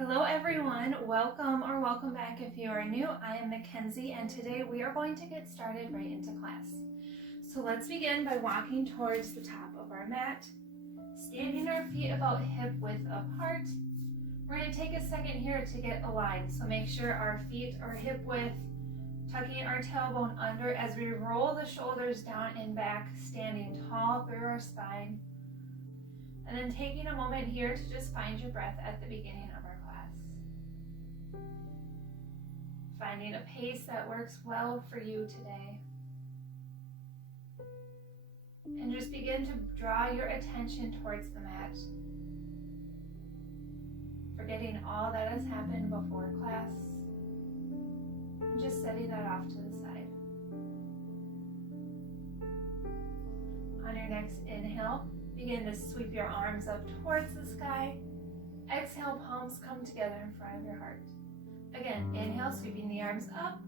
Hello everyone, welcome or welcome back if you are new. I am Makenzie and today we are going to get started right into class. So let's begin by walking towards the top of our mat, standing our feet about hip width apart. We're going to take a second here to get aligned, so make sure our feet are hip width, tucking our tailbone under as we roll the shoulders down and back, standing tall through our spine. And then taking a moment here to just find your breath at the beginning of our class. Finding a pace that works well for you today. And just begin to draw your attention towards the mat. Forgetting all that has happened before class. And just setting that off to the side. On your next inhale, begin to sweep your arms up towards the sky. Exhale, palms come together in front of your heart. Again, inhale, sweeping the arms up.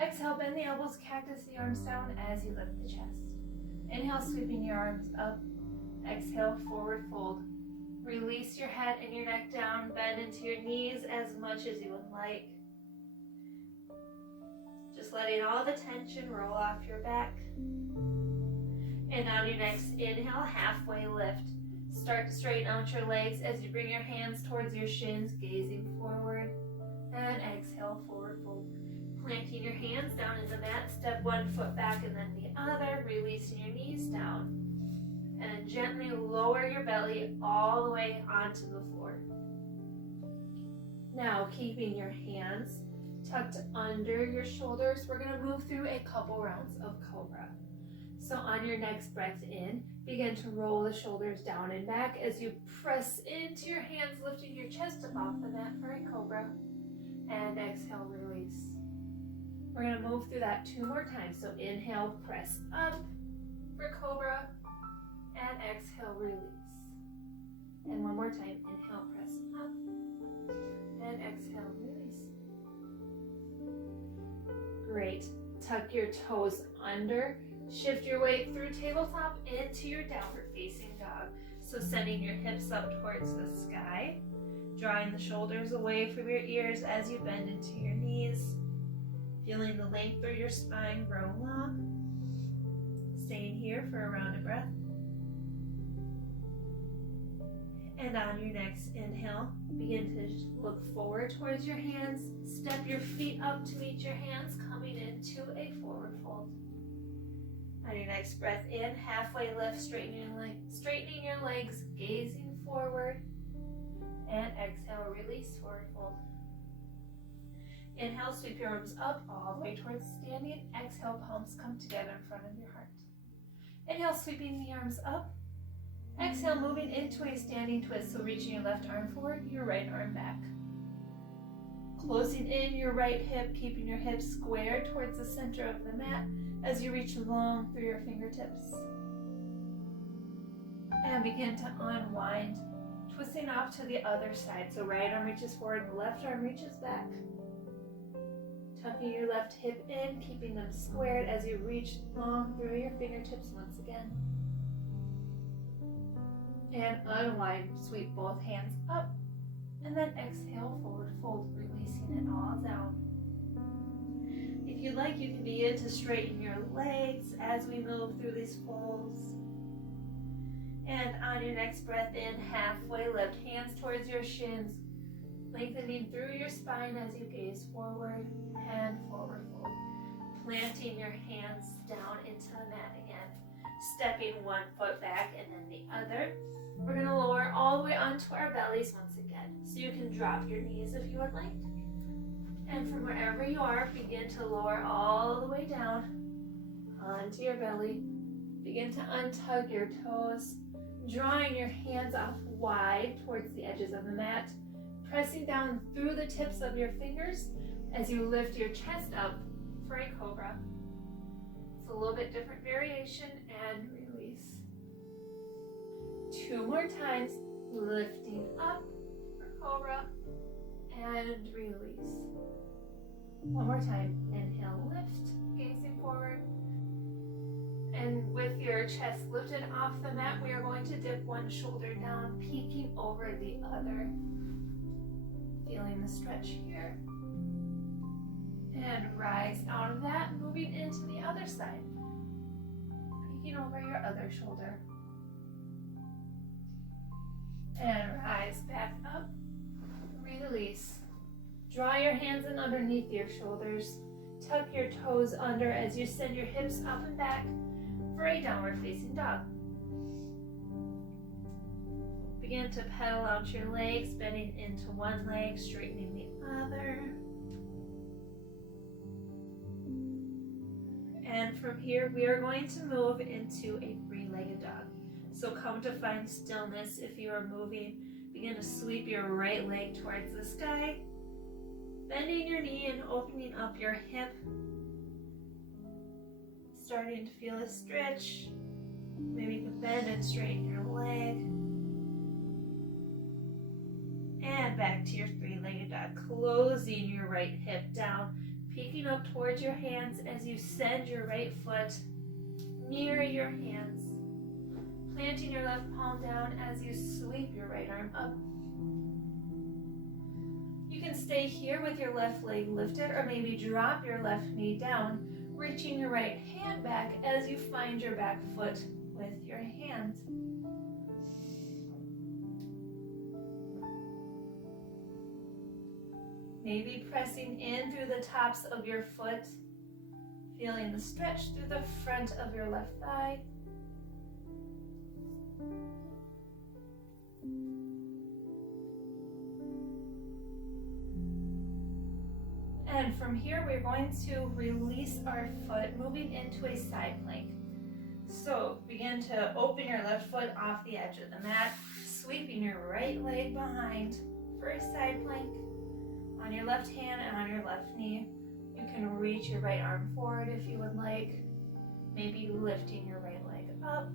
Exhale, bend the elbows, cactus the arms down as you lift the chest. Inhale, sweeping your arms up. Exhale, forward fold. Release your head and your neck down. Bend into your knees as much as you would like. Just letting all the tension roll off your back. And on your next inhale, halfway lift. Start to straighten out your legs as you bring your hands towards your shins, gazing forward. And exhale, forward fold. Planting your hands down in the mat, step one foot back and then the other, releasing your knees down. And gently lower your belly all the way onto the floor. Now, keeping your hands tucked under your shoulders, we're going to move through a couple rounds of Cobra. So on your next breath in, begin to roll the shoulders down and back as you press into your hands, lifting your chest up off the mat for a Cobra. And exhale, release. We're going to move through that two more times. So inhale, press up for Cobra. And exhale, release. And one more time. Inhale, press up. And exhale, release. Great. Tuck your toes under. Shift your weight through tabletop into your downward facing dog. So sending your hips up towards the sky. Drawing the shoulders away from your ears as you bend into your knees. Feeling the length through your spine grow long. Staying here for a round of breath. And on your next inhale, begin to look forward towards your hands. Step your feet up to meet your hands, coming into a forward fold. On your next breath in, halfway lift, straightening your legs, gazing forward. And exhale, release, forward fold. Inhale, sweep your arms up all the way towards standing. Exhale, palms come together in front of your heart. Inhale, sweeping the arms up. Exhale, moving into a standing twist, so reaching your left arm forward, your right arm back. Closing in your right hip, keeping your hips squared towards the center of the mat as you reach long through your fingertips. And begin to unwind, twisting off to the other side. So right arm reaches forward, the left arm reaches back. Tucking your left hip in, keeping them squared as you reach long through your fingertips once again. And unwind, sweep both hands up, and then exhale, forward fold, releasing it all down. If you'd like, you can begin to straighten your legs as we move through these folds. And on your next breath in, halfway lift, hands towards your shins, lengthening through your spine as you gaze forward and forward fold. Planting your hands down into the mat again. Stepping one foot back and then the other. We're going to lower all the way onto our bellies once again. So you can drop your knees if you would like. And from wherever you are, begin to lower all the way down onto your belly. Begin to untug your toes, drawing your hands off wide towards the edges of the mat, pressing down through the tips of your fingers as you lift your chest up for a Cobra. It's a little bit different variation, and release. Two more times, lifting up for Cobra and release. One more time, inhale, lift, gazing forward. And with your chest lifted off the mat, we are going to dip one shoulder down, peeking over the other. feeling the stretch here. And rise out of that, moving into the other side. Peeking over your other shoulder. And rise back up. Release. Draw your hands in underneath your shoulders. Tuck your toes under as you send your hips up and back for a downward facing dog. Begin to pedal out your legs, bending into one leg, straightening the other. And from here, we are going to move into a three-legged dog. So come to find stillness. If you are moving, begin to sweep your right leg towards the sky, bending your knee and opening up your hip. Starting to feel a stretch. Maybe you can bend and straighten your leg. And back to your three-legged dog, closing your right hip down, peeking up towards your hands as you send your right foot near your hands, planting your left palm down as you sweep your right arm up. You can stay here with your left leg lifted, or maybe drop your left knee down, reaching your right hand back as you find your back foot with your hand. Maybe pressing in through the tops of your foot, feeling the stretch through the front of your left thigh. And from here, we're going to release our foot, moving into a side plank. So begin to open your left foot off the edge of the mat, sweeping your right leg behind for a side plank. On your left hand and on your left knee, you can reach your right arm forward if you would like, maybe lifting your right leg up.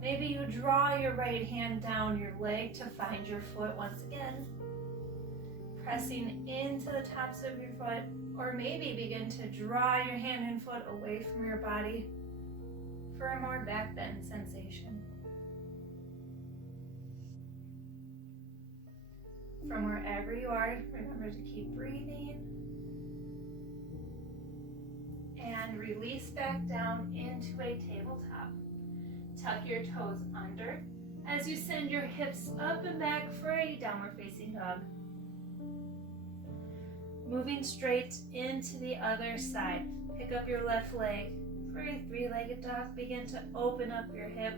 Maybe you draw your right hand down your leg to find your foot once again, pressing into the tops of your foot, or maybe begin to draw your hand and foot away from your body for a more back bend sensation. From wherever you are, remember to keep breathing. And release back down into a tabletop. Tuck your toes under as you send your hips up and back for a downward facing dog. Moving straight into the other side. Pick up your left leg for a three-legged dog. Begin to open up your hip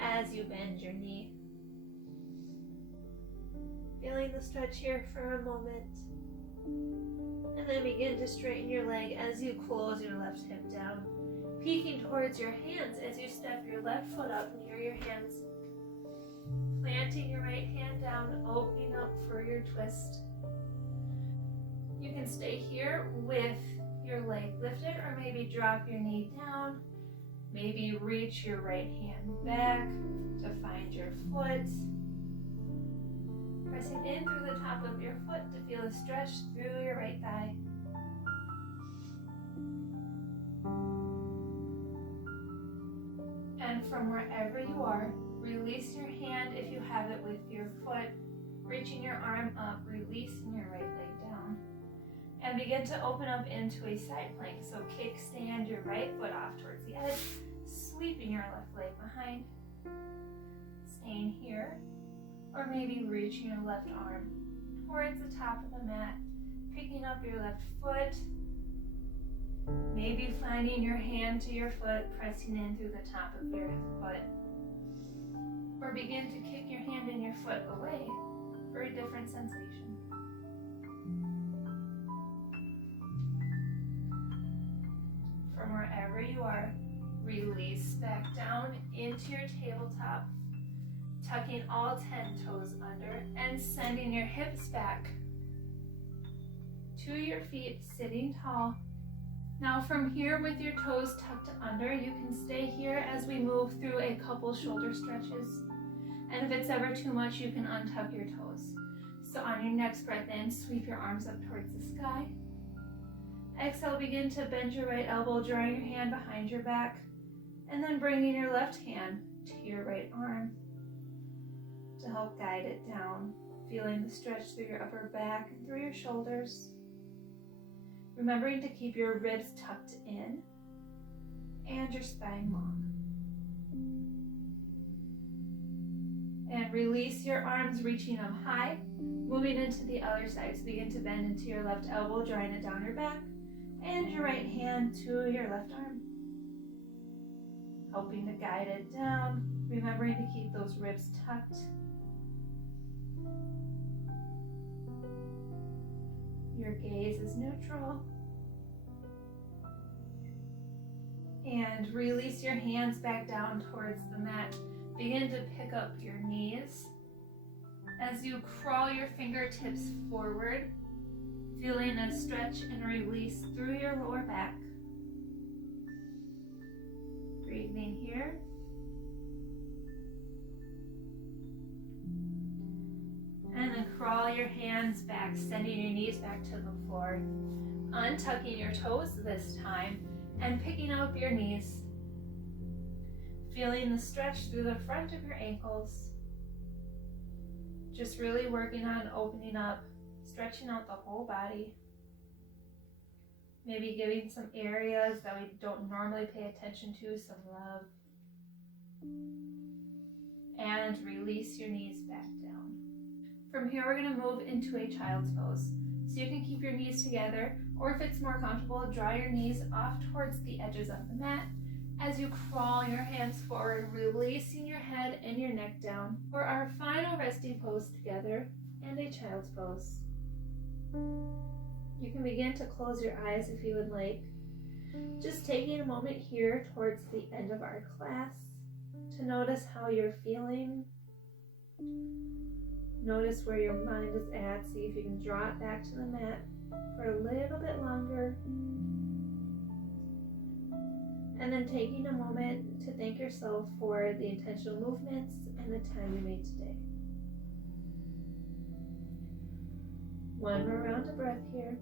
as you bend your knee. Feeling the stretch here for a moment. And then begin to straighten your leg as you close your left hip down. Peeking towards your hands as you step your left foot up near your hands. Planting your right hand down, opening up for your twist. You can stay here with your leg lifted, or maybe drop your knee down. Maybe reach your right hand back to find your foot. Pressing in through the top of your foot to feel a stretch through your right thigh. And from wherever you are, release your hand if you have it with your foot, reaching your arm up, releasing your right leg down. And begin to open up into a side plank. So kickstand your right foot off towards the edge, sweeping your left leg behind. Staying here. Or maybe reaching your left arm towards the top of the mat, picking up your left foot, maybe finding your hand to your foot, pressing in through the top of your foot. Or begin to kick your hand and your foot away for a different sensation. From wherever you are, release back down into your tabletop, tucking all 10 toes under and sending your hips back to your feet, sitting tall. Now from here, with your toes tucked under, you can stay here as we move through a couple shoulder stretches. And if it's ever too much, you can untuck your toes. So on your next breath in, sweep your arms up towards the sky. Exhale, begin to bend your right elbow, drawing your hand behind your back, and then bringing your left hand to your right arm to help guide it down feeling the stretch through your upper back and through your shoulders. Remembering to keep your ribs tucked in and your spine long. And release your arms, reaching them high, moving into the other side. So begin to bend into your left elbow, drawing it down your back, and your right hand to your left arm. Helping to guide it down, remembering to keep those ribs tucked. Your gaze is neutral. And release your hands back down towards the mat. Begin to pick up your knees as you crawl your fingertips forward, feeling a stretch and release through your lower back. Breathing here. And then crawl your hands back, sending your knees back to the floor. Untucking your toes this time and picking up your knees. Feeling the stretch through the front of your ankles. Just really working on opening up, stretching out the whole body. Maybe giving some areas that we don't normally pay attention to some love. And release your knees back down. From here, we're going to move into a child's pose. So you can keep your knees together, or if it's more comfortable, draw your knees off towards the edges of the mat as you crawl your hands forward, releasing your head and your neck down for our final resting pose together and a child's pose. You can begin to close your eyes if you would like. Just taking a moment here towards the end of our class to notice how you're feeling. Notice where your mind is at. See if you can draw it back to the mat for a little bit longer. And then taking a moment to thank yourself for the intentional movements and the time you made today. One more round of breath here.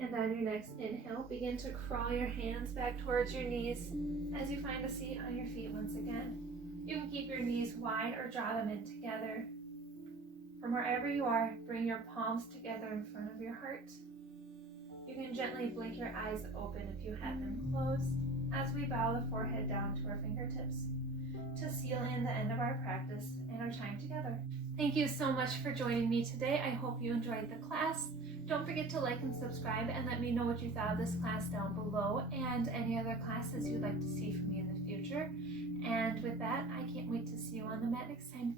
And on your next inhale, begin to crawl your hands back towards your knees as you find a seat on your feet once again. You can keep your knees wide or draw them in together. From wherever you are, bring your palms together in front of your heart. You can gently blink your eyes open if you have them closed as we bow the forehead down to our fingertips to seal in the end of our practice and our time together. Thank you so much for joining me today. I hope you enjoyed the class. Don't forget to like and subscribe and let me know what you thought of this class down below and any other classes you'd like to see from me in the future. And with that, I can't wait to see you on the mat next time.